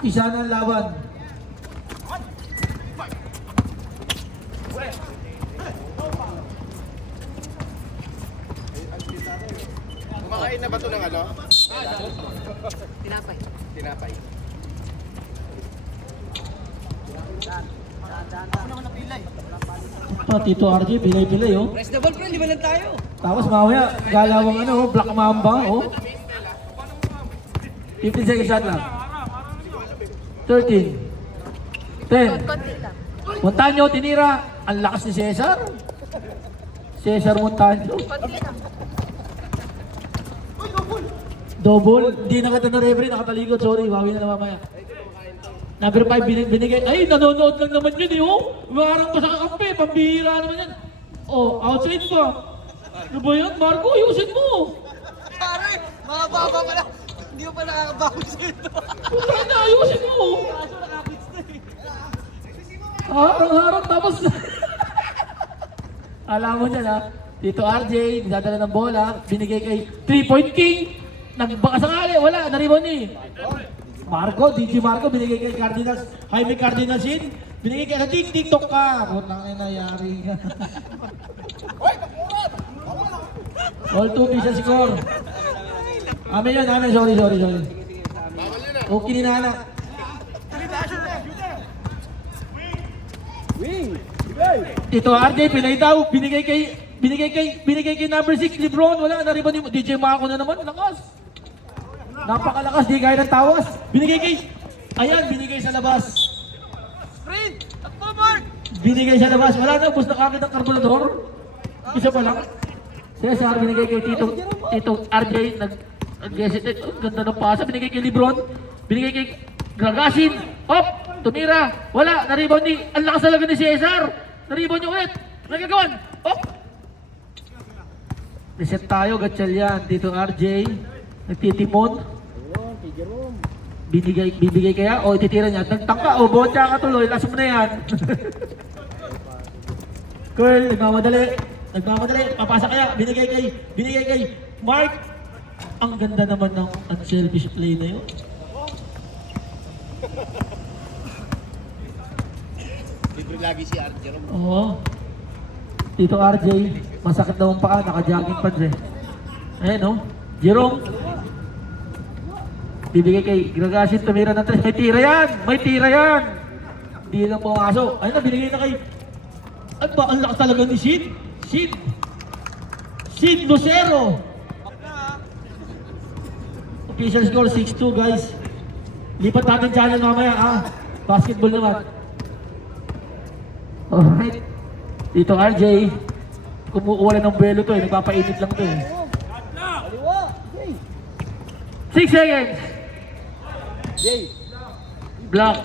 Isa na ang laban. Kumakain na ba ito ng ano? Tinapay. Tinapay. Tito RJ, pilay-pilay oh. Press the ball, friend. Di ba lang tayo? Tapos mamaya, galawang ano, Black Mamba oh. 15 seconds shot lang. 13. 10. Konti lang. Montaño, tinira. Ang lakas ni Cesar. Cesar Montaño. Konti lang. Double. Hindi na kita na referee, nakatalikod. Sorry, wawi na mamaya. Number 5 binigay. Ay, nanonood lang naman yun eh oh. Umarang pa sa kakampi. Pambihira naman yan. Oh, outside pa. Ano ba yan? Marco, ayusin mo. Pare, mga baba ko lang. Hindi ko pa nakakabawi sa ito. Puta na, ayusin mo. Harang-harang tapos. Alam mo dyan ha. Dito RJ, nagdadala ng bola. Binigay kay 3-point king. Nagbaka sakali, wala, naribon ni Marco, DJ Marco, binigay kay Cardinals, Jaime Cardinalsin, binigay kay sa TikTok ka. Putang ina, yari ka. All 2 pieces score. Amin yun, amin, sorry. Bawal yun ah. Okay ni Nana. Ito RJ, pinay daw, binigay kay number 6, Lebron, wala, naribon ni DJ Marco na naman, lakas. Napakalakas, di kaya ng tawas. Binigay sa labas. Sprint! Takbo, Mark! Binigay sa labas. Wala na, ubos na kagad ang karbulador. Isa pa lang. Cesar, binigay kay Tito RJ. Nag-hesitate. Ganda ng pasa. Binigay kay Lebron. Binigay kay Gragasin. Hop! Tumira. Wala. Naribon ni. Ang lakas talaga ni Cesar. Naribon niya ulit. Nagagawan. Hop! Reset tayo. Gatchal yan. Tito RJ. Nagtitimon. Bibigay kaya o ititira niya. Nagtangka o botya ka tuloy. Last mo na yan. Curl, nagmamadali. Papasa kaya. Binigay kay Mark. Ang ganda naman ng unselfish play na yun. Libre lagi si RJ. Oo. Tito RJ, masakit daw ang paa. Naka-jogging pads eh. Ayan o. Jerome. Bibigay kay Gragasin, tumira ng 3. May tira yan! Hindi lang pumasok. Ayun na, binigay na kay... At ba, ang lakas talaga ni Sid Lucero! Official score 6-2 guys. Lipat natin channel mamaya Basketball naman. Alright. Dito RJ. Kumukuha ng belo to eh. Nagpapainit lang to eh. 6 seconds. Block.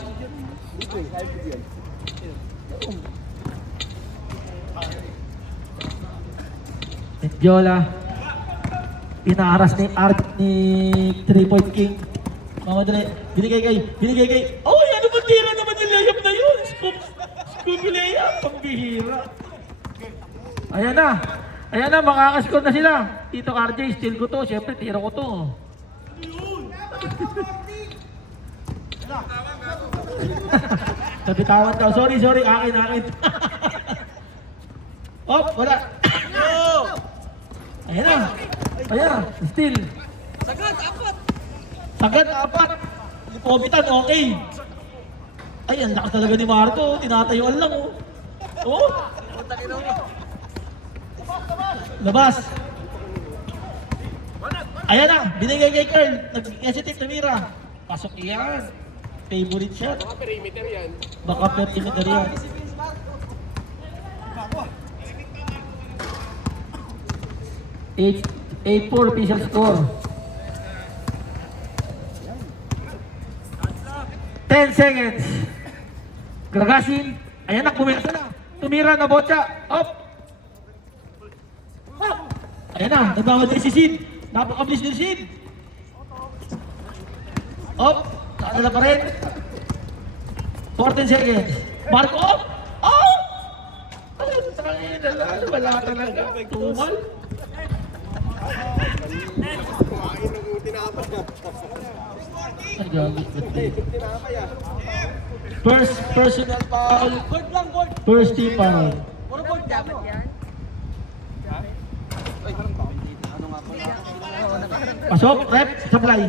Medjola. Inaaras ni Art ni 3-point king. Mamadali. Binigay kay. Oh, ano ba tira naman yung layup na yun? Scoop layup. Pambihira. Ayan na, makakascore na sila. Tito RJ, steal ko to. Siyempre, tira ko to. Nabitawan daw. Sorry. Akin. Op, wala. Ayan na. Steal. Sagad, apat. Lipobitan, okay. Ay, ang lakas talaga ni Marco. Tinatayuan lang oh. Labas. Ayan na, binigay kay Carl. Nag-hesitate na Mira. Pasok yan. Favorite shot. Baka perimeter yan. Baka perimeter yan. Eight 8-4 official score. 10 seconds. Gragasin. Ayan na, pumirsa na. Tumira na botya. Up. Ayan na, nagmamadali si Sid. Napakabilis ni Sid. Up. Nakadala pa rin. 14 seconds. Marco up. Up. Wala talaga. Tumal. Kumain ng tinapay. Ay, gagi. First personal foul. Board lang, board. First team foul. Puro board. Dapat yan. Pasok, rep, supply.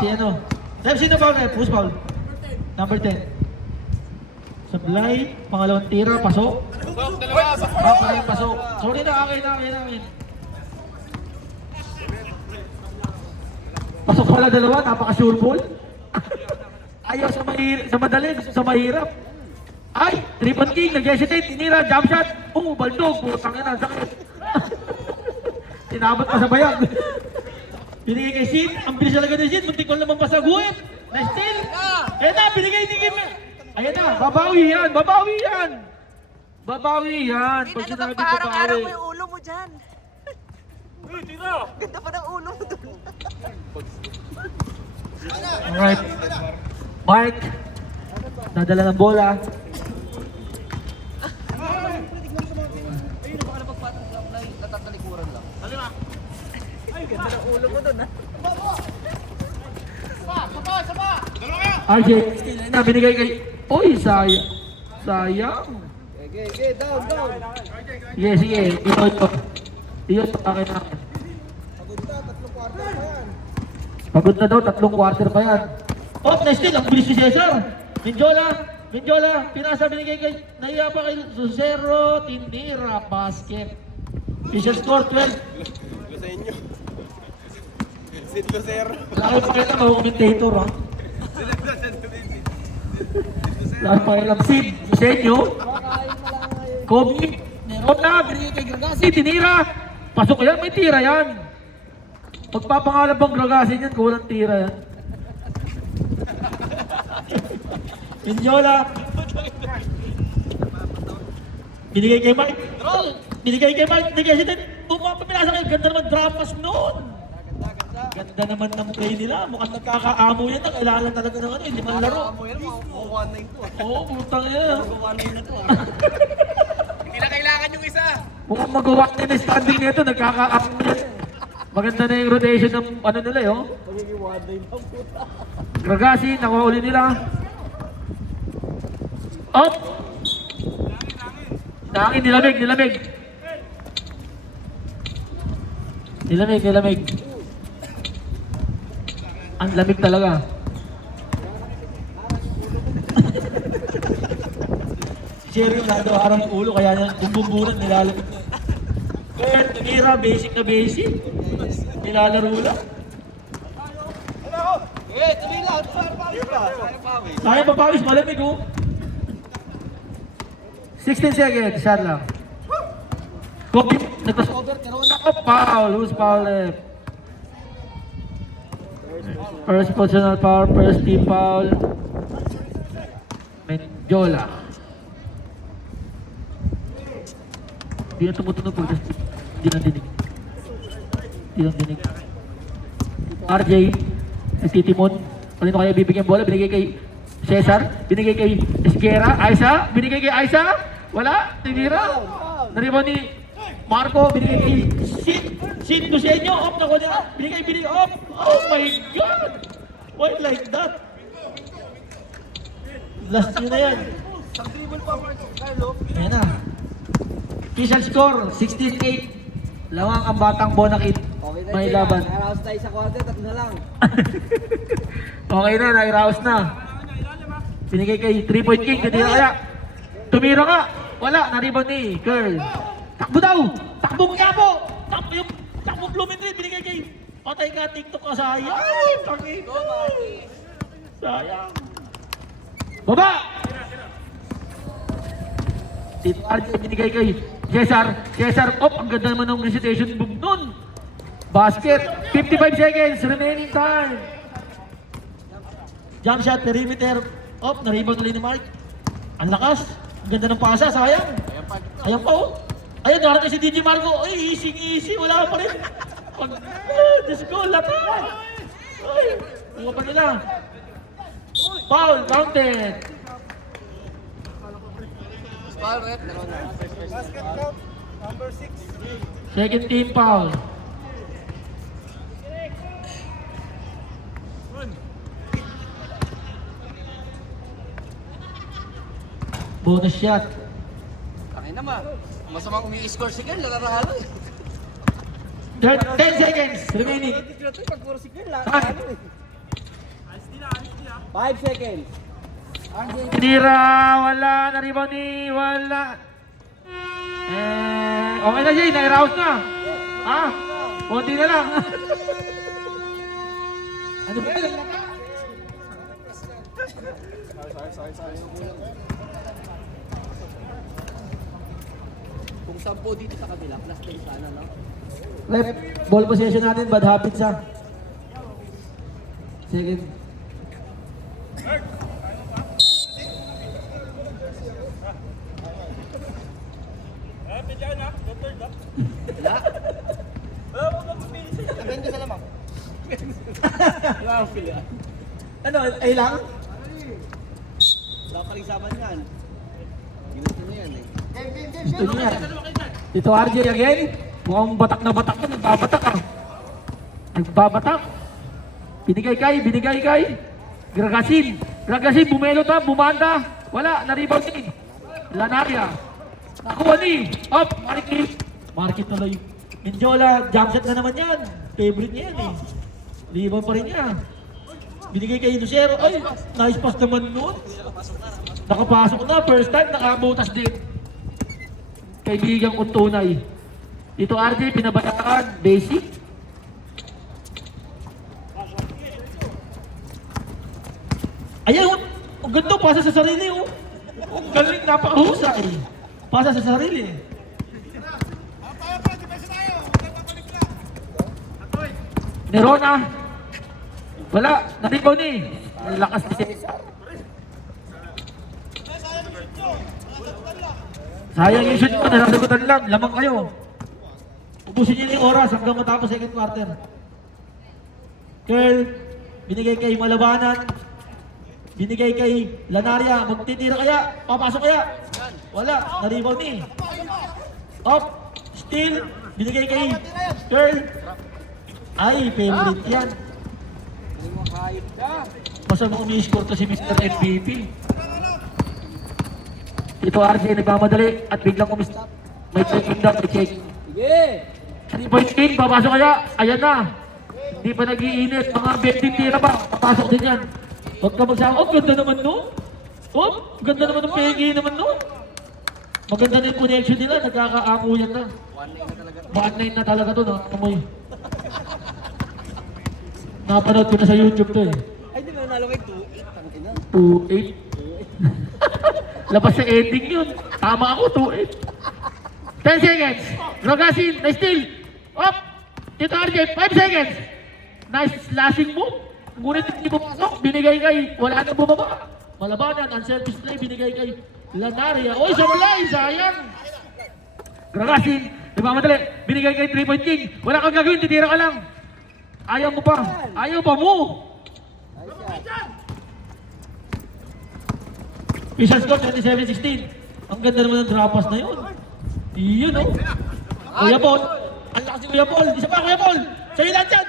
Si ano? Rep, sino foul, rep? Who's foul? Number 10. Supply, pangalawang tira, pasok. Okay, pasok. Sorry na, akin. Pasok pala dalawa, napaka-sure ball. Ayaw sa madali, gusto sa mahirap. Ay, triple king, nag-hesitate, tinira, jump shot. Baldog, putang ina, sakit. Tinabot pa sa bayag. Binigay kay Sid, ang bilis talaga ni Sid, muntik ko naman pasaguhin. Nice steal. Ayan na, binigay ni Kim. Ayan na, babawi yan. Pag sinabi Parang-araw babawi. mo yung ulo mo dyan. Ganda pa ng ulo mo doon. Alright. Mark. Nadala ng bola. Ganda ng ulo mo doon, ha? RJ, na binigay kay... Uy, sayang. Okay, down. Sige. Ito, akin na. Pagod na daw, 3 quarter pa yan. Nice steal, ang bilis ni Cesar. Minjola, pinasa binigay kay... Naiya pa kay Lucero, Tindira, basket. Official score, 12. Sa inyo. Sid Lucero. Laki pa kayo mga commentator, ha? Laki pa kayo Sid, Senyo, Kobe, meron na, binigay kay Gragasi, tinira. Pasok yan, may tira yan. Pagpapangalan bang Gragasi yan, kung walang tira yan. Minjola. Binigay kay Mike. Binigay si Ted. Pumapapilasa kayo, ganda naman dramas noon. Ganda naman ng play nila. Mukhang nagkakaamo yan. Kailangan talaga ng ano, hindi man laro. Oo, putang yan. Hindi na kailangan yung isa. Mukhang magawa na yung standing nito. Nagkakaamo yan. Maganda na yung rotation ng ano nila, eh, oh. Gragasi, nakuha uli nila. Up! Nangin, nilamig. Ang lamig talaga. Si Jerry nado harang ulo kaya bumbumbunan nilalamig. Kaya tumira, basic na basic. Nilalaro lang. Tuloy lang. Sayang papawis, malamig oh. 16 seconds, shot lang. Kobe, nagpas-over, karoon ako. Foul, who's foul left? First personal foul, first team foul. Menjola. Di na tumutunog po. Di na dinig. RJ, nagtitimon. Kanino kaya bibigyan bola? Binigay kay Cesar. Binigay kay Esquera. Aiza. Binigay kay Aiza. Wala. Tinira. Naribaw ni Marco. Binigay kay Sid Lucenio. Off na ko niya. Binigay off. Oh my God. Why like that? Last yun na yan. Ayan na. Official score, 16-8. Lawang ang batang Bonakit. May laban. Naraos tayo sa quarter, 3 na lang. Okay na, nairaos na. Binigay kay 3-point king, hindi na kaya. Tumira ka. Wala, naribon ni Curl. Takbo daw! Takbong Quiapo! Takbong Blumentritt, binigay kay... Patay ka, TikTok ka, sayang! Sayang! Baba! Tito RJ binigay kay Cesar. Ang ganda naman ng recitation boom nun. Basket, 55 seconds, remaining time. Jump shot, perimeter. Na-rebound ulit ni Mark. Ang lakas. Ang ganda ng pasa, sayang. Ayan pa oh. Ayan, darating si DJ Marco. Ay, easy. Wala pa rin. Diyos ko, lahat. Ay, buka pa nila. Foul, counted. Foul rep. Basket count, number 6. Second team foul. Bonus shot. Tangin naman. Masamang umi-score si Girl, nararalo eh. 10 seconds remaining. Pag puro si Girl, Ah. 5 seconds. Tira, wala. Na-rebound ni, wala. Okay na Jay, na-rouse na. Ha? Konti na lang. Ano ba yun? Kung 10 dito sa kabila, plus 10 sana, no? Left, ball possession natin, bad habits ha. Second. Ganda sa lamang. Ano, ay lang? Wala pa rin saban yan. Ginusto na yan eh. Ito niya. Tito RJ again. Mukhang batak na batak na, nagbabatak ah. Nagbabatak. Binigay kay. Gragasin, bumelot ha, bumanda. Wala, na-rebound din. Lanaria. Nakuha ni. Up, Market na lang. Minjola, jump shot na naman yan. Favorite niya yan eh. Rebound pa rin niya. Binigay kay Lucero. Ay, nice pass naman nun. Nakapasok na, first time, nakabutas din. Kaibigan kong tunay. Dito RJ, pinabataan, basic. Ayan, ang ganda, pasa sa sarili oh. Ang galing, napakahusay. Pasa sa sarili. Nerona. Wala, na-rebound ni. Ang lakas ni Cesar. Sayang yung shoot mo, nasasagutan lang, lamang kayo. Ubusin niyo yung oras hanggang matapos second quarter. Curl, binigay kay Malabanan. Binigay kay Lanaria, magtitira kaya? Papasok kaya? Wala, na-rebound ni. Up, steal, binigay kay Curl. Ay, favorite yan. Hindi mo kahit ka. Masamang umi-score to si Mr. MVP. Ito RJ nagmamadali at biglang umistop. May checking down, may check. Sige! 3-point king, papasok kaya? Ayan na. Hindi pa nag-iinit. Mga 15 tira pa. Papasok din yan. Huwag ka magsabi. Oh, ganda naman no? Oh, ganda naman ng PG naman no? Maganda na yung connection nila. Nagkakaamuyan na. 1-9 na talaga to, no? Amoy. Napanood ko na sa YouTube to eh. Ay, di ba nanalo kay 2-8? Tangin na. 2-8. Labas sa ending yun. Tama ako, 2-8. 10 seconds. Rogasin, nice steal. Up. Tito RJ, 5 seconds. Nice slashing move. Ngunit hindi pumasok. Binigay kay, wala nang bumaba. Malabanan, unselfish play, binigay kay Lanaria. Oy, sablay, sayang. Rogasin, nagmamadali. Binigay kay 3-point king. Wala kang gagawin, titira ka lang. Ayaw mo pa. Ayaw pa mo. Pisa score 27-16. Ang ganda naman ng drop pass na yun. Iyon oh. Kuya Paul. Ang lakas ni Kuya Paul. Isa pa Kuya Paul. Sa'yo lahat yan.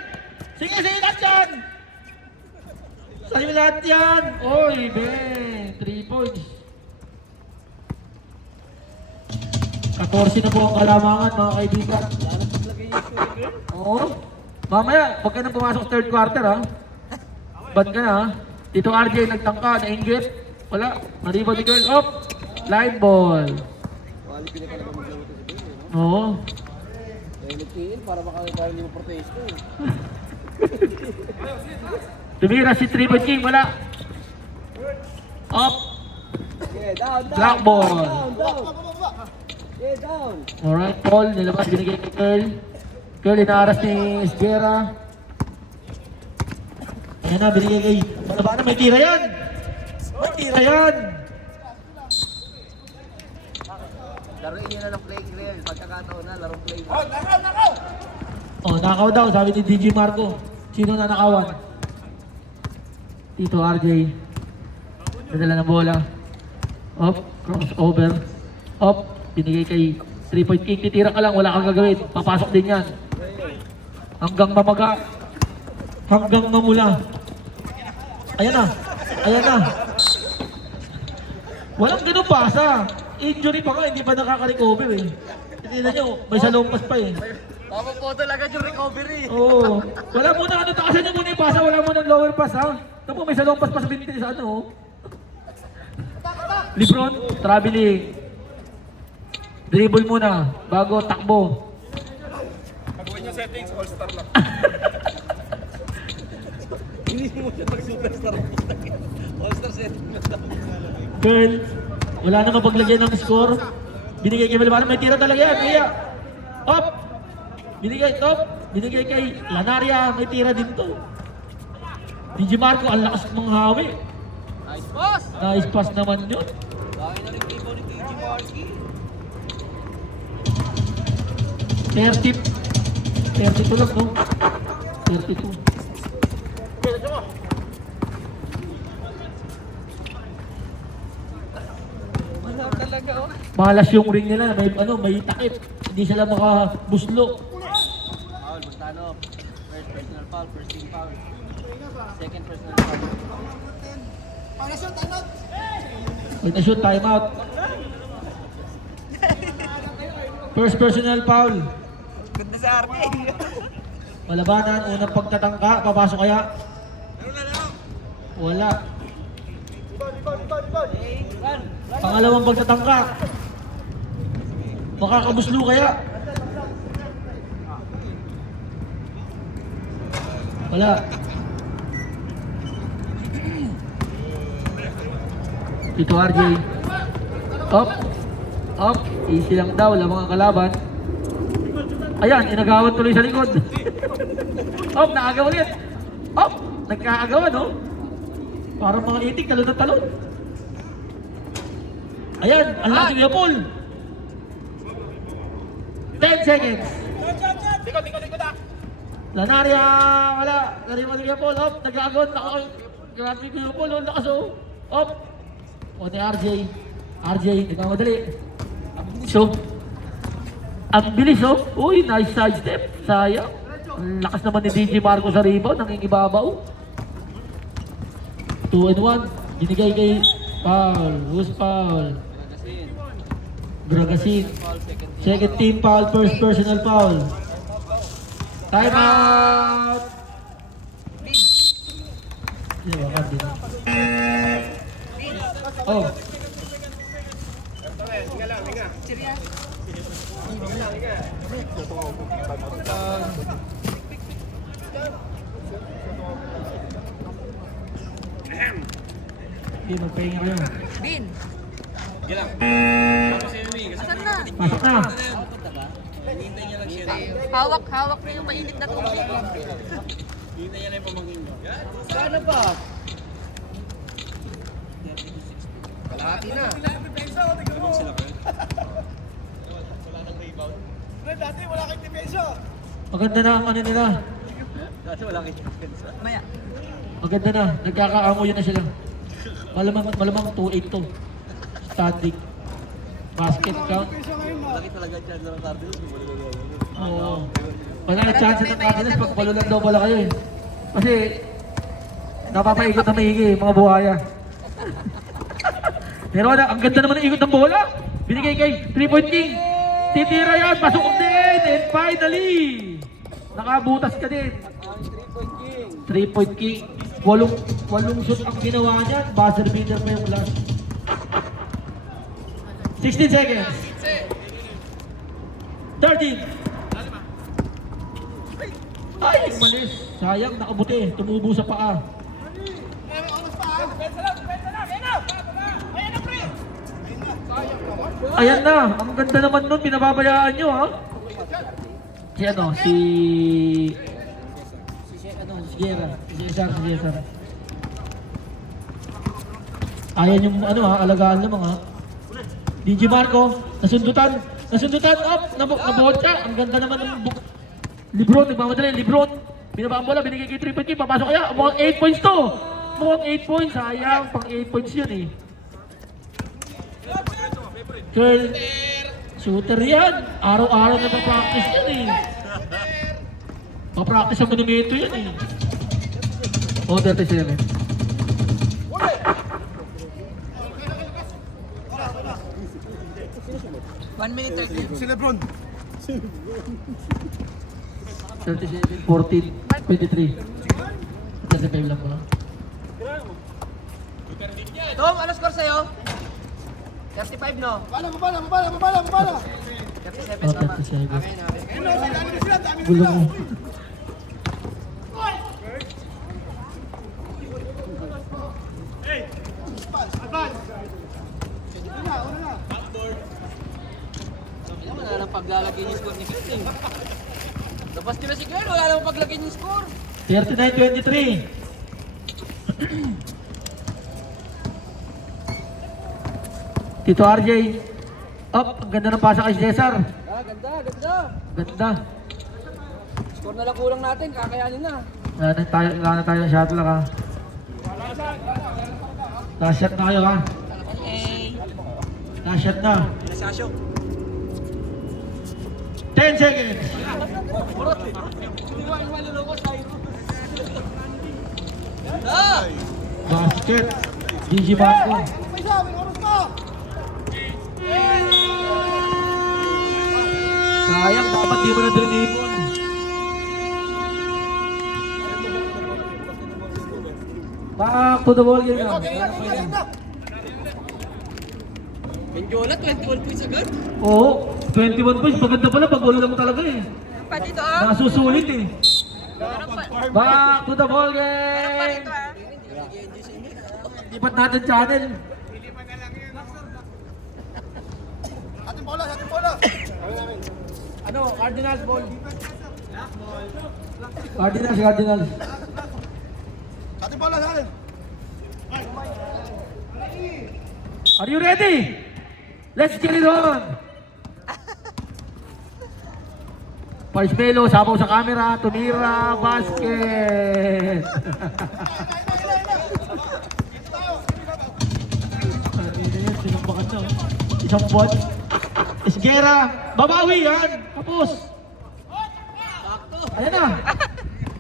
Sige, sa'yo lahat yan. Sa'yo lahat yan. Oy, Ben. 3 points. 14 na po ang kalamangan mga kaibigan. Oo. Mamaya, huwag ka nang pumasok sa third quarter ha. Ban ka na ha. Dito RJ nagtangka, nainggit. Wala, nariba ni girl up. Line ball. Quality na talaga maglaro to si Girl, no? Oo. Eh, nagtiil para makakita hindi mo protesto eh. Tumira si 3-point king, wala. Up. Okay, down. Black ball. Down. Okay, down. Alright, Paul, nilabas, binigay kay Curl. Curl, inaaras ni Sierra. Ayan na, binigay kay... Malabanan, may tira yan! May tira yan! Laruin nyo na ng playing real. Pagkakataon na, larong play. Oh, nakaw daw, sabi ni DJ Marco. Sino na nakawan? Tito RJ. Nadala ng bola. Up, crossover. Up, binigay kay 3-point king. Titira ka lang, wala kang gagawin. Papasok din yan. Hanggang mamaga. Hanggang mamula. Ayan na. Ayan na. Walang ganun pasa. Injury pa nga, hindi pa nakaka-recover eh. Tingnan nyo, may salompas pa eh. Mapapotol agad yung recovery. Oo. Wala muna ano, takasan nyo muna yung pasa, wala muna lower pass ha. Ito po, may salompas pa sa binti sa ano oh. Lebron, traveling. Dribble muna, bago takbo. Pag-uwi nyo settings, all-star lang. Hindi mo siya mag-superstar. All-star setting na lang. Girl, wala na mapaglagyan ng score. Binigay kay Malibana, may tira talaga yan. Iya. Up! Binigay, top. Binigay kay Lanaria, may tira din to. DJ Marco, ang lakas mong hawi. Nice boss! Nice pass naman yun. Dahil na rin tipo ni TG Marky. 32 lang, no? 32. Wala talaga oh. Malas yung ring nila, may ano, may takip. Hindi sila makabuslo. Foul, Bustano. First personal foul, first team foul. Second personal foul. May na-shoot, time out. First personal foul. Ganda sa arte. Malabanan, unang pagtatangka, papasok kaya? Wala. Pangalawang pagtatangka. Makakabuslo kaya? Wala. Ito RJ. Up. Up. Easy lang daw, wala mga kalaban. Ayan, inagawan tuloy sa likod. Up, naagaw ulit. Up, nagkaagawan, no? Parang mga itik, talon na talon. Ayan, ang laki ni Paul. 10 seconds. Likod ah! Lanaria, wala. Nariman ni Paul, up, nag-aagawan. Grabe ni Paul, lakas oh. Up. O ni RJ. RJ, nagmamadali. So, ang bilis oh. Uy, nice side step. Sayang. Ang lakas naman ni DJ Marco sa rebound. Nangingibabaw. 2 and 1. Binigay kay Paul. Who's Paul? Bragasin. Second team foul. First personal foul. Time out! Oh. Hindi, magpahinga kayo. Bin, Sige lang. asan na? Pasok na. Hawak na yung mainit na tubig. Sana ba? Kalahati na. Maganda na ang ano nila. Kasi wala kayo defense. Maya. Maganda na. Nagkakaamoy na sila. Malamang 2-8 to. Static. Basket count. Laki talaga chance ng Cardinals. Oo. Wala na chance ng Cardinals pag palulan daw pala kayo eh. Kasi napapaikot na maigi mga buhaya. Pero ang ganda naman ng ikot ng bola. Binigay kay 3-point king. Titira yan, pasok din. And finally, nakabutas ka din. 3-point king. Walong shoot ang ginawa niya. Buzzer beater pa yung last. 16 seconds. 13. Ay, malis. Sayang, nakabuti. Tumubo sa paa. Ayan na. Ang ganda naman nun. Pinababayaan nyo, ha? Si ano? Si Guerra. Si Cesar. Ayan yung ano ha, alagaan naman ha. DJ Marco, nasundutan up, nabotcha. Ang ganda naman ng Lebron, nagmamadali, Lebron. Binaba ang bola, binigay kay 3 point king, papasok kaya. Mukhang 8 points to. Mukhang 8 points, sayang, pang 8 points yun eh. Girl, shooter yan. Araw-araw na pa-practice yan eh. Pa-practice ang monumento yan eh. Oh, 37. 1 minute 30. Si Lebron. 37, 14, 23. 35 lang ba? Tom, ano score sa'yo? 35 no? Mabala! 37 Oh, tama. 37. Gulo mo. Wala nang paglalagay yung score ni King. Labas nila si Glenn, wala nang paglagay yung score. 39-23. Tito RJ. Up, ang ganda ng pasa kay Cesar. Ganda. Ganda. Score na lang kulang natin, kakayanin na. Wala na tayo ng shot lang ha. Last shot na kayo ha. Okay. Last shot na. 10 seconds. Basket. Gigi Banco. Sayang, dapat di mo na drinipon. Back to the ball game na. Menjola, 21 points agad. Oo, 21 points. Maganda pala pag wala lang talaga eh. Pa dito ah. Nasusulit eh. Meron pa. Back to the ball Meron pa game. dito ah. Lipat natin channel. Ano, Cardinals ball. Cardinals. Are you ready? Let's get it on! Paismelo, sabaw sa camera, tumira, basket! Sinambakan na. Isang bot. Isgera, babawi yan! Tapos! Ayan na!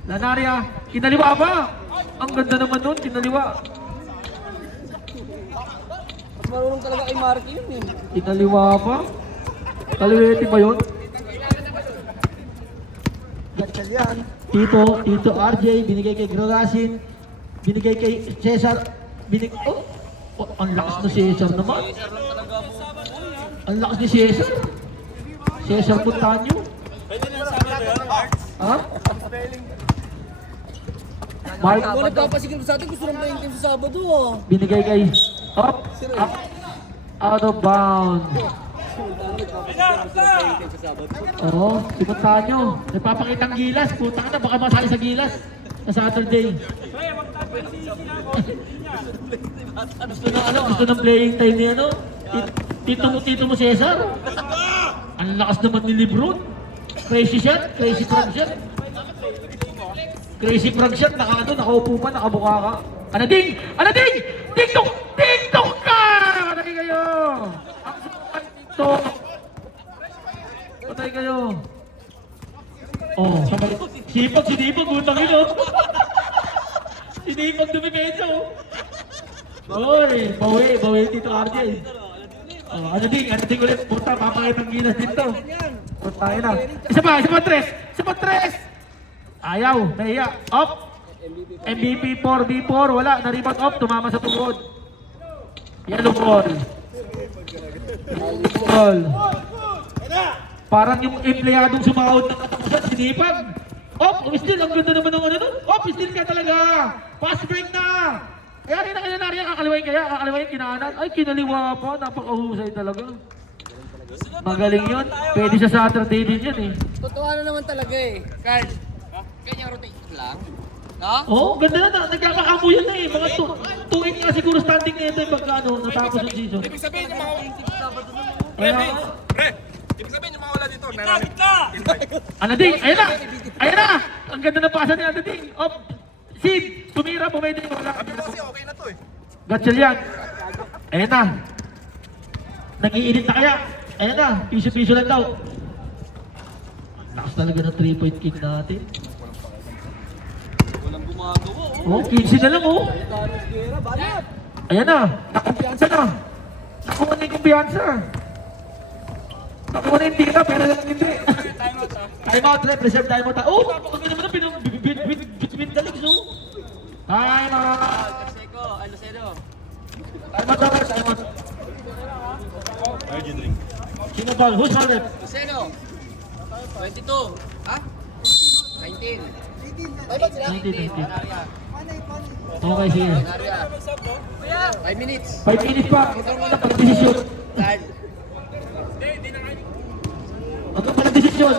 Lanaria, kinaliwa ba? Ang ganda naman nun, kinaliwa. Mas marunong talaga kay Marky yun eh. Kinaliwa pa? Kaliwete ba yun? Tito RJ, binigay kay Grorasin, binigay kay Cesar, ang lakas na Cesar naman. Ang lakas ni Cesar. Cesar Puntanyo. Ha? Mark, Kung nagpapasigil sa atin, gusto nang playing team sa Sabado ah. binigay kay up, out of bounds. Oo, si Puntanyo. Nagpapakitang gilas. Putang na, baka masali sa gilas. Sa Saturday. Gusto ng playing time ni ano? Tito mo Cesar. Ang lakas naman ni Lebron. Crazy shot, crazy frog shot. Crazy frog shot, nakaupo pa, nakabuka ka. Ano ding? Ding-dong ka! Patay kayo! Ang sukat ding-dong! Patay kayo! Oh, sabay. Sinipag, butang ino. Sinipag dumipensa oh. Oy, bawi, Tito RJ. Oh, ano ding ulit, puta, papakitang gilas dito. Puta, na. Isa pa, tres! Ayaw, nahiya. Up! MVP 4v4, wala, na-rebound up, tumama sa tungkod. Yellow ball. Parang yung empleyadong sumahod ng katapusan, sinipag. Still, ang ganda naman ng ano nun. Still ka talaga. Pass break na. Kaya rin na kaya nariyan, kakaliwain kinaanan. Ay, kinaliwa pa, napakahusay talaga. Magaling yun. Pwede sa Saturday din yan eh. Totoo na naman talaga eh. Carl, kanyang rotate lang. No? Oo, ganda na. Nagkakakamo yan na eh. Mga 2-8 nga siguro standing na ito yung pagka natapos yung season. Ibig sabihin yung mga... Kaya, Ibig sabihin yung mga wala dito. Naramit ka! ano ding? Ayan na! Ang ganda na pasa niya, ano ding? Sid, tumira, pumede yung wala. Sabi mo kasi okay na to eh. Gatchel yan. Ayan na. Nag-iinit na kaya. Ayan na, piso-piso lang daw. Lakas talaga ng 3-point kick natin. Walang gumagawa Oh, oh. 15 na lang oh. Carlos Guerra, banat! Ayan na, nakumpiyansa na. Nakuha na yung kumpiyansa. Nakuha na yung tira, pero lang hindi. Time out, rep. Reserve time out. Oh, napakaganda mo na between the legs, oh. Time out. Terseco, Lucero. Time out, time out. Sino ba? Who's on it? Lucero. 22. Ha? 19. 19. Anaria. Okay, sige. Anaria. 5 minutes. 5 minutes pa. Ang pag-desisyon. Dahil. Ang pag-desisyon.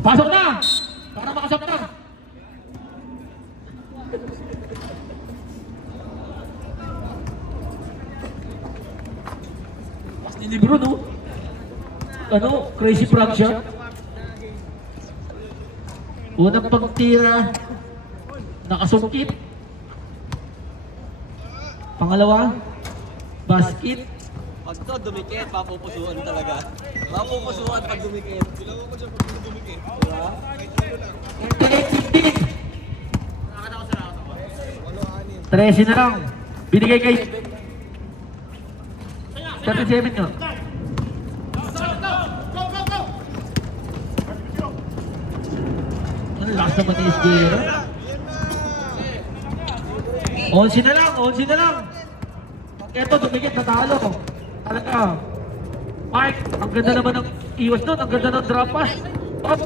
Pasok na! Para makasap na! Mas ni Libro, no? Ano? Crazy frog siya? Unang pagtira, nakasungkit. Pangalawa, basket. Pag to dumikit, mapupusuan talaga. Mapupusuan pag dumikit. Diba? 13 na lang. Binigay kay 37 nyo. Ano last naman ni SJ? 11 na lang, 11 na lang. Eto, dumikit, natalo. Talaga. Mike, ang ganda naman ng iwas nun. Ang ganda ng drop pass. Up.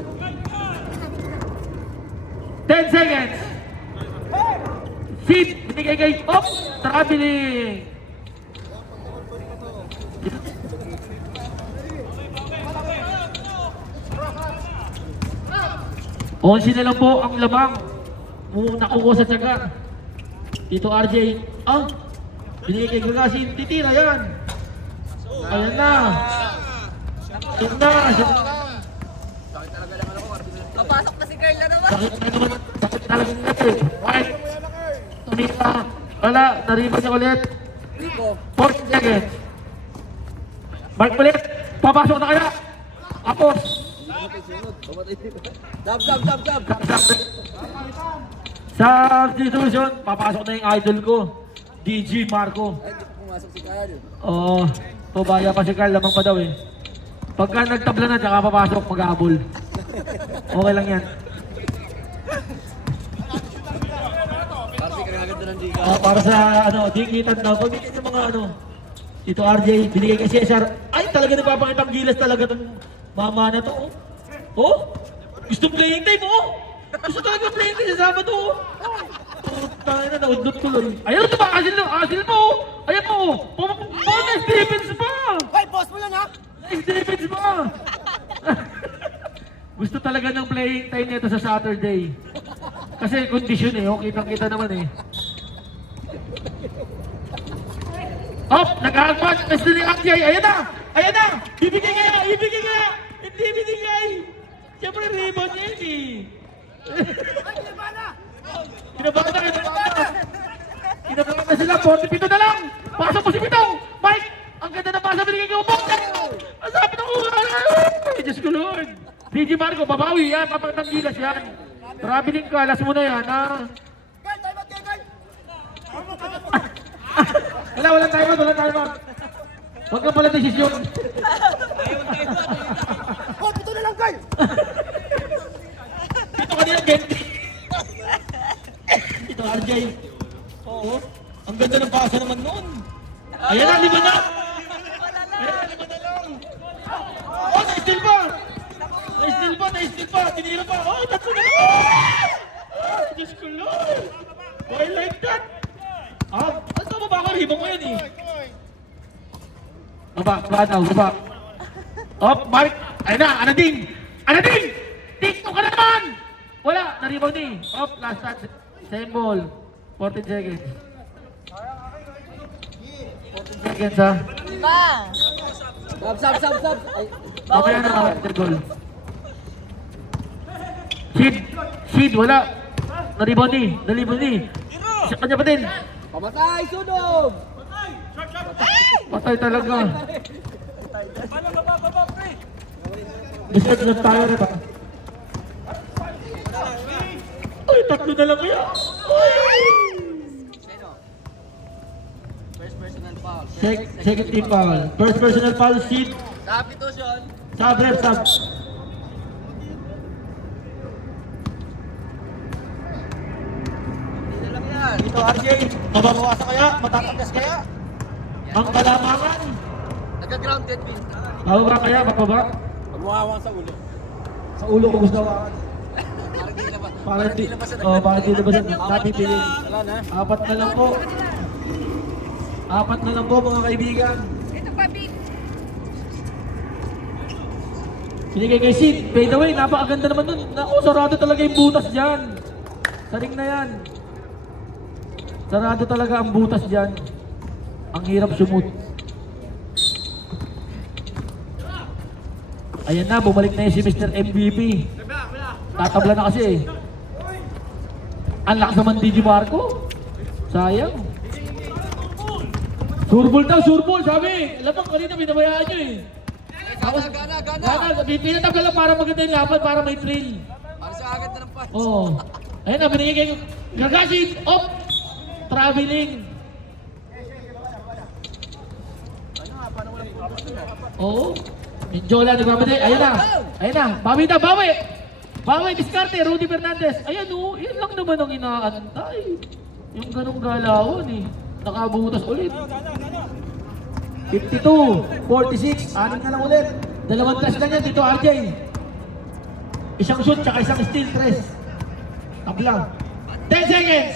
10 seconds. Seat, binigay kay Op. Traveling. Onsi na lang po ang lamang. Nakuha sa tiyaga. Tito RJ. Ah, binigay kay Gagasin. Titira yan. Ayan na. Shoot na. Shoot na. Sakit talaga naman ako. Papasok na si Carl na naman. Sakit na naman. Sakit talaga natin. Right. Tumita. Wala. Nariba niya ulit. Rico. 14 seconds. Mark ulit. Papasok na kaya. Apos. Dab. Sa substitution, papasok na yung idol ko. DG Marco. Ay, di pumasok si Carl. Oo. Pabaya pa si Carl. Lamang pa daw eh. Pagka nagtabla na, tsaka papasok, mag-aabol. Okay lang yan. Kasi kagaganda ng liga. Para sa ano, dingitan na. Pag yung mga ano, ito RJ, binigay kay Cesar. Ay, talaga nagpapakita ang gilas talaga ng mama na to. Oh, oh? Gusto playing time, oh? Gusto talaga playing time sa Sabado, oh? Tayo na, naudlot tuloy. Ayan, ito ba? Asil mo, oh? Ayan mo, oh. Nice defense pa! Hoy, boss mo lang ha. Nice defense pa! Gusto talaga ng playing time nito sa Saturday. Kasi kondisyon eh, oh, kitang-kita naman eh. Up! Nag-aagwan! Gusto ni Akyay! Ayan na! Ayan na! Ibigay kaya! Ibigay kaya! Hindi binigay! Siyempre rebound niya yun eh! Kinabahan na! Kinabahan na sila! 47 na lang! Pasok po si Pitong! Mike! Ang ganda na pasa binigay kay Ubong! Ang sabi ng ulan! Ay, Diyos ko Lord! DJ Marco, babawi yan! Papakitang gilas yan! Traveling ka! Alas mo na yan ha! Carl, time out, Carl. Walang timeout, walang timeout. Huwag ka pala desisyon. Oh, ito na lang, Carl. Dito ka niyan, Genti. Ito, RJ. Oo. Ang ganda ng pasa naman noon. Ayan na, 5 na. Ayan na, 5 na lang. Oh, na-steal pa. Na-steal pa. Tinira pa. Oh, 3 na lang. Oh, Diyos ko Lord. Why like that? Ah, ano ba ako? Hibang mo yan eh. Baba. Op, Mark. Ayun na, Anading! Tikto ka na naman! Wala, na-rebound eh. Op, last touch. Same ball. 14 seconds. 14 seconds ha. Diba? Sab. Ay, Mamaya na ako, goal. Sid, wala. Na-rebound eh. Isa kanya pa din. pamatay, sunog! Patay talaga. Besides ng tayo na ba? Ay, 3 na lang kaya. Ay! Sino? First personal foul. Second team foul. First personal foul, Sid. Substitution. Sub, ref, sub. Hindi na lang yan. Dito, RJ. Mababawasan kaya? Matatagas kaya? Ang kalamangan. Nagka-grounded, Vin. Mababa kaya? Mababa? Pagmawawang sa ulo. Sa ulo ko gusto hawakan. Parang di na ba? Para di, nabasan. para di nabasan. Napipili. Wala na. Apat na lang po. Apat na lang po mga kaibigan. Ito pa, Bin. Sinigay kay Sid. By the way, napakaganda naman nun. Naku, sarado talaga yung butas dyan. Saring na yan. Sarado talaga ang butas dyan. Ang hirap sumut. Ayan na, bumalik na yun si Mr. MVP. Tatabla na kasi eh. Ang lakas naman DJ Marco. Sayang. Surbol daw, surbol, sabi. Alam mo, kanina binabayaan nyo eh. Gana. Pinatabla lang para maganda yung laban, para may thrill. Para sa agad na ng punch. Oo. Ayun na, binigay kayo. Gagasin, op! Traveling. Oo. Minjola, nagbabalik. Ayun na. Ayun na. Bawi na, bawi! Bawi, diskarte, Rudy Fernandez. Ayan o, yun lang naman ang inaantay. Yung ganong galawan eh. Nakabutas ulit. 52, 46, anim na lang ulit. Dalawang tres lang yan dito, RJ. Isang shoot, tsaka isang steal, tres. Tabla. 10 seconds!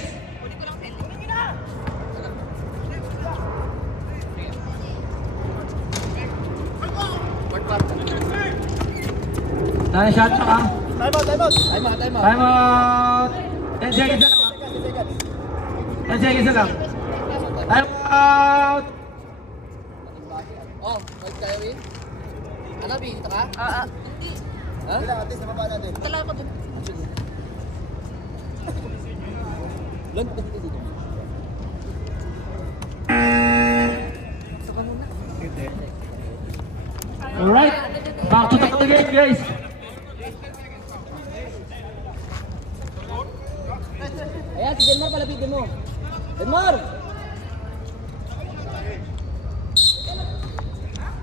Nine shot pa ka? Time out. Time out! 10 seconds na lang ha? 10 seconds na lang. Time out! Oh, wait tayo, Vin. Ano, Vin? Dito ka? Hindi. Ha? Tala ko dun. Lan, dito dito. Alright, back to the game guys. Ayan, si Denmar palapitin mo. Denmar!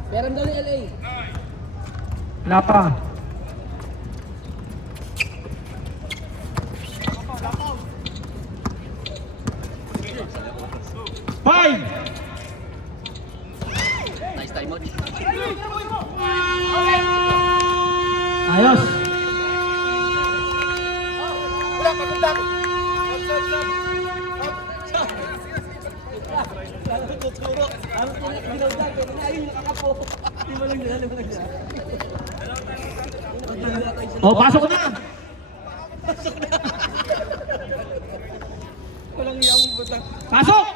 Peram daw ni LA. Wala pa. Five! Nice time out. Ayos. Wala, pagpunta. Oh, pasok na. Walang iya mo butang. Pasok!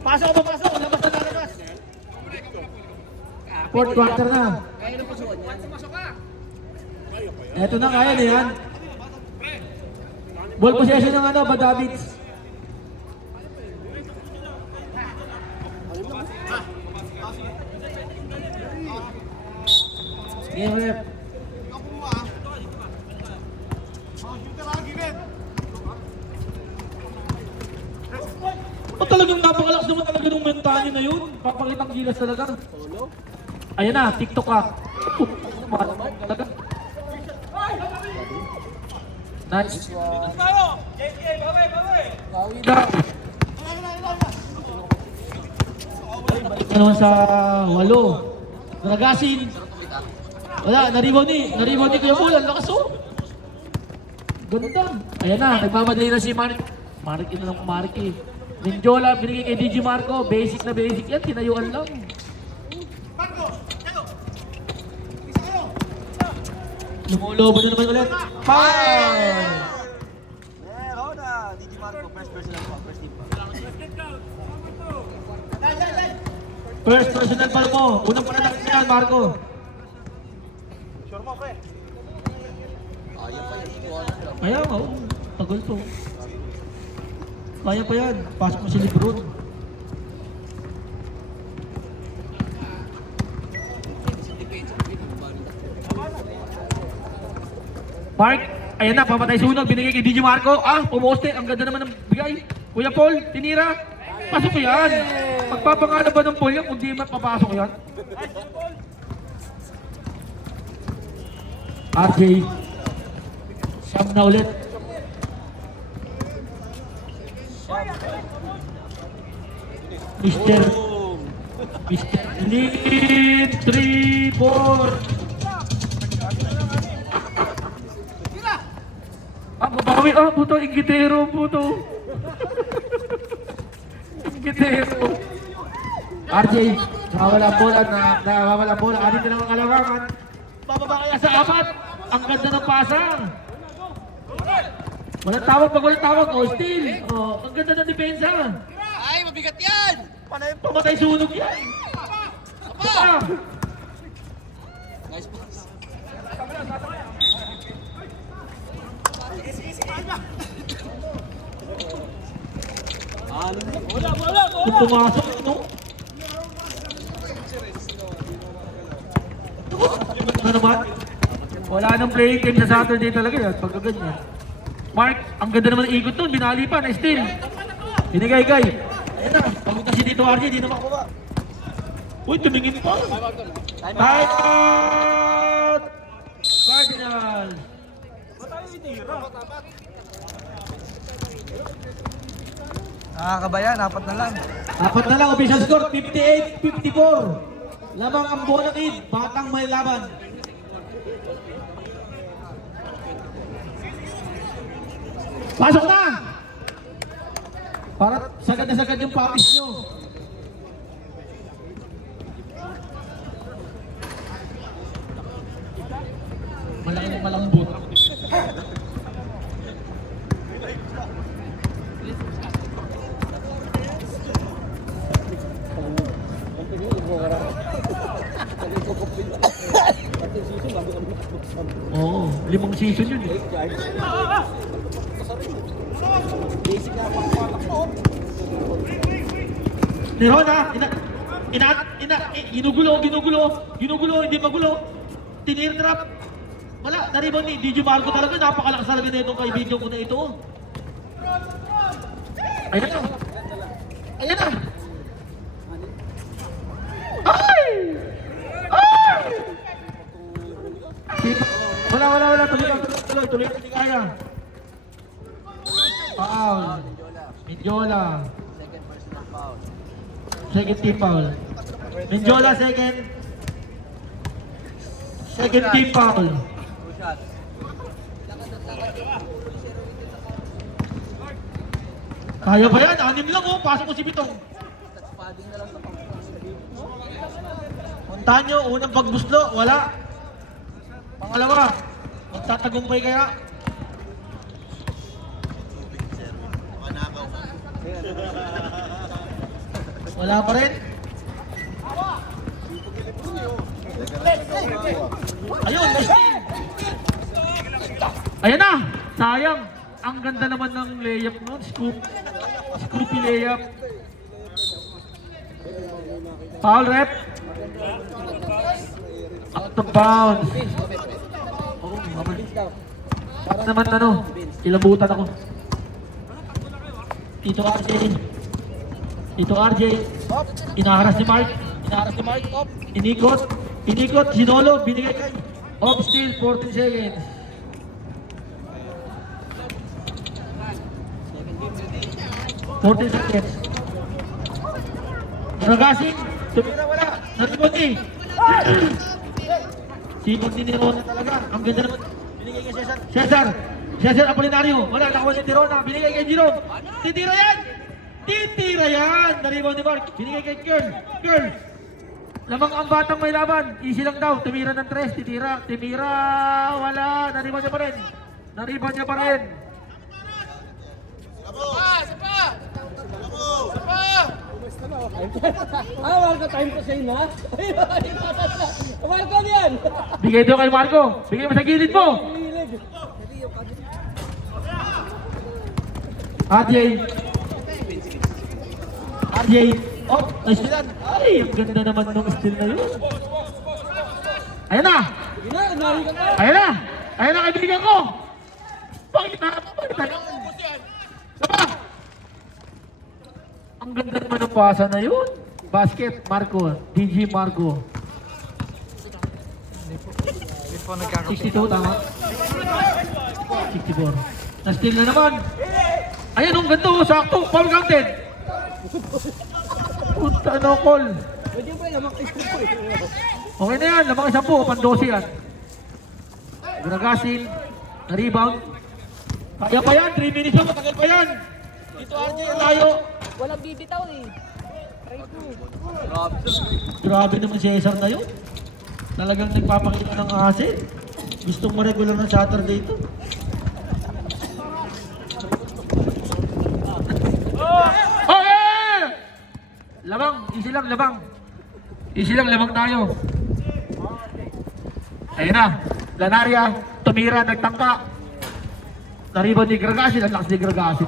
Pasok ba pasok? Labas na lalabas. Fourth quarter na. Kaya na pasukan yan. Eto na, kaya na yan. Ball possession ng ano, Badavids. Game rep. Talagang napakalakas naman talaga ng mentanya na yun. Papakitang gilas talaga. Ayan na, TikTok ka. Talaga. Nice. Ano sa 8. Dragasin. Wala, naribaw ni Kuya Bull. Ang lakas oh. Ganda. Ayan na, nagmamadali na si Mark. Mark ina ng Mark eh. Minjola, binigay kay DJ Marco. Basic na basic yan, tinayuan lang. Lumulobo na naman ulit. Foul! Meron na. DJ Marco, first personal pa. First team pa. First personal foul mo. Unang panalaki na yan, Marco. Sure mo, pre. Ayaw pa yun. Ikuha na lang. Kaya nga, oh, tagal to. Kaya pa yan. Pasok mo si Lebron. Mark, ayan na, papatay sunog. Binigay kay DJ Marco. Ah, pumoste. Ang ganda naman ng bigay. Kuya Paul, tinira. Pasok ko yan. Magpapangalan ba ng pool yan kung di mapapasok yan? RJ. Siyam na ulit. Mr. Lead 3, 4. Babawi. Puto. Ingitero, puto. Ingitero. RJ, nawawala ang bola. Nawawala ang bola. Anin nilang ang kalawangan. Bababa kaya sa apat. Ang ganda ng pasang. Walang tawag pag walang tawag. Steal. Ang ganda ng depensa. Ay, mabigat yan! Pamatay sunog yan. Apa! Nice pass. Kung pumasok, no? Ano naman? Wala nang playing game sa Saturday talaga yan. Pagka ganyan. Mark, ang ganda naman ng ikot nun. Binali pa na steal. Binigay-gay. Ayan na. Pagunta si Tito RJ. Di na makuha. Uy, tumingin pa. Time out! Cardinals. Nakakabayan, apat na lang. Apat na lang. Official score, 58-54. Lamang ang bola kid. Batang may laban. Pasok na! Para sagad na sagad yung papis nyo. Malaking malambot. Oo, 5 season yun eh. Nirona, ginugulo, hindi magulo. Tinir trap. Wala, naribang ni DJ Marco talaga, napakalakas talaga na itong kaibigan ko na ito. Ayan na. Ayan na. Ay! Ay! Wala. Tuloy. Hindi kaya. Foul. Mindiola. Second team foul. Mindiola second. Second team foul. Kaya ba yan? 6 lang oh. Pasok ko si Bitong. Puntahan nyo. Unang pagbuslo. Wala. Pangalawa. Magtatagumpay kaya. Wala pa rin. Ayun, may steal. Ayan na. Sayang. Ang ganda naman ng layup nun. Scoopy layup. Foul rep. Out of bounds. Para naman ilabutan ako. Tito RJ. Inaharas ni Mark. Inikot. Sinolo. Binigay kay. Off steal. 14 seconds. 14 seconds. Naragasing. Tumira wala. Naribundi. Sipag ni Nirona talaga. Ang ganda naman. Binigay kay Cesar. Cesar Apolinario. Wala. Nakawa ni Nirona. Binigay kay Jerome. Titira yan. Naribaw ni Mark. Binigay kay Curl. Lamang ang batang may laban. Easy lang daw. Tumira ng 3. Timira. Wala. Naribaw niya pa rin. Marco, time ko sa'yo na. Marco yan! Bigay doon kay Marco. Bigay mo sa gilid mo. RJ. Oh, nice steal. Ay, ang ganda naman ng steal na yun. Ayan na, kaibigan ko. Bakit na? Ang ganda naman ng pasa na yun. Basket, Marco. DG Marco. 62, tama? 64. Na-steal na naman. Ayan, ang ganda oh, sakto. Foul counted. Punta, no call. Pwede ba naman kayo po Okay na yan, lamang 10, pan-12 yan. Gragasin, na-rebound. Kaya pa yan, 3 minutes pa, matagal pa yan. Dito RJ, layo. Walang bibitaw eh. Grabe naman si Cesar na yun. Talagang nagpapakita ng asin. Gustong ma-regular na Saturday ito. Okay! Lamang, easy lang, lamang. Easy lang, lamang tayo. Ayun na, Lanaria, tumira, nagtangka. Naribon ni Gragasin, ang lakas ni Gragasin.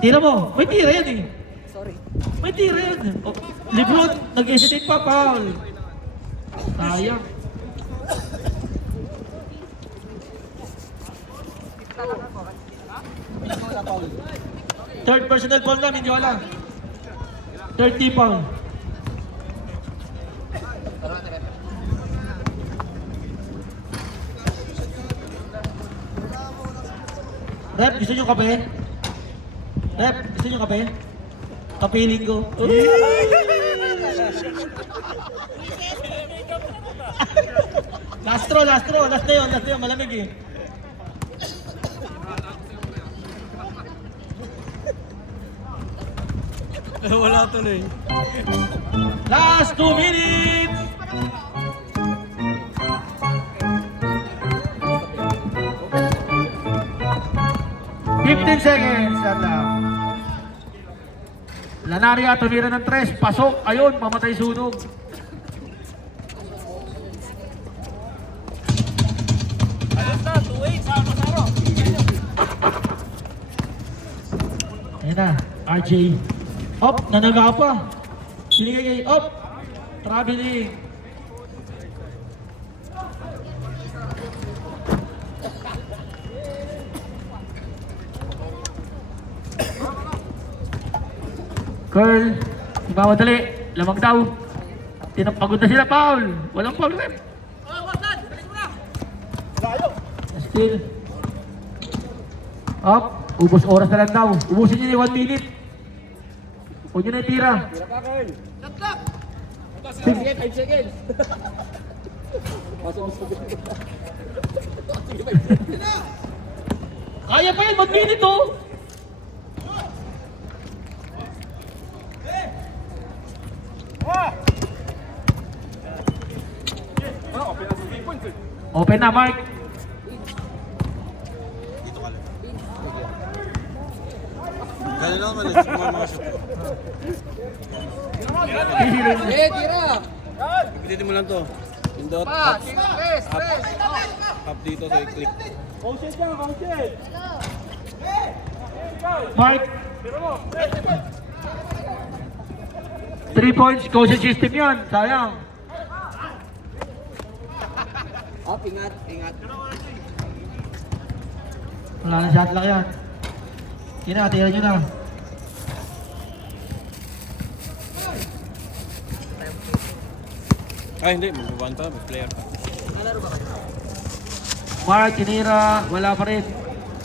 Tira mo, may tira yan eh. Sorry. May tira yan. Oh, Lebron, nag-hesitate pa, foul. Sayang. Third personal foul na, Mindiola. 30 foul. Rep, gusto nyo kape? Rep, gusto nyo kape? Kapiling ko. Last na yun, malamig eh. Wala tuloy. Last 2 minutes! $15 seconds. Yan lang. Lanaria, tumira ng 3. Pasok. Ayun, mamatay sunog. Ayan na, RJ. Op, nanaga pa. Binigay kay Op. Traveling. Curl, mamadali, lamang daw. Tinapagod na sila, Paul. Walang foul rep. Still. Up, ubos oras na lang daw. Ubusin niyo yung 1 minute. Huwag nyo na itira. Tira pa, Carl. 5 5 seconds. Kaya pa yan, 1 minute oh. Open na, Mark. Galing naman ulit. Mga shoot. Tira! Pilitin mo lang to. Pindot. Pa! Press! Up dito sa click. Coaches lang, coaches. Mark. 3 points, coaching system yan. Sayang. Up, ingat. Wala na shot lang yan. Tira nyo na. Ay, hindi. Mag-1 pa. Mag-player pa. Mark, tinira. Wala pa rin.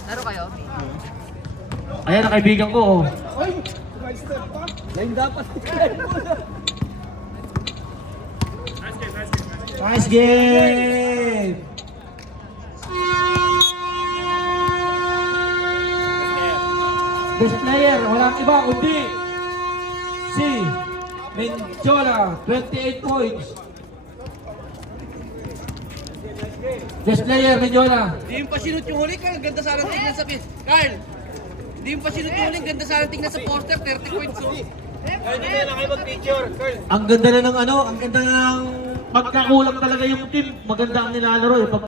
Laro kayo? Ayan ang kaibigan ko oh. Line dapat. Nice game! Best player, walang iba kundi si Mindiola, 28 points. Best player, Mindiola. Di yung pasinot yung huli, Carl. Ganda sana tingnan sa Carl! Di yung pasinot yung huli, ganda sana tingnan sa poster. 30 points. Ang ganda na ng ang ganda na ng pagkakulang talaga yung team. Maganda ang nilalaro eh.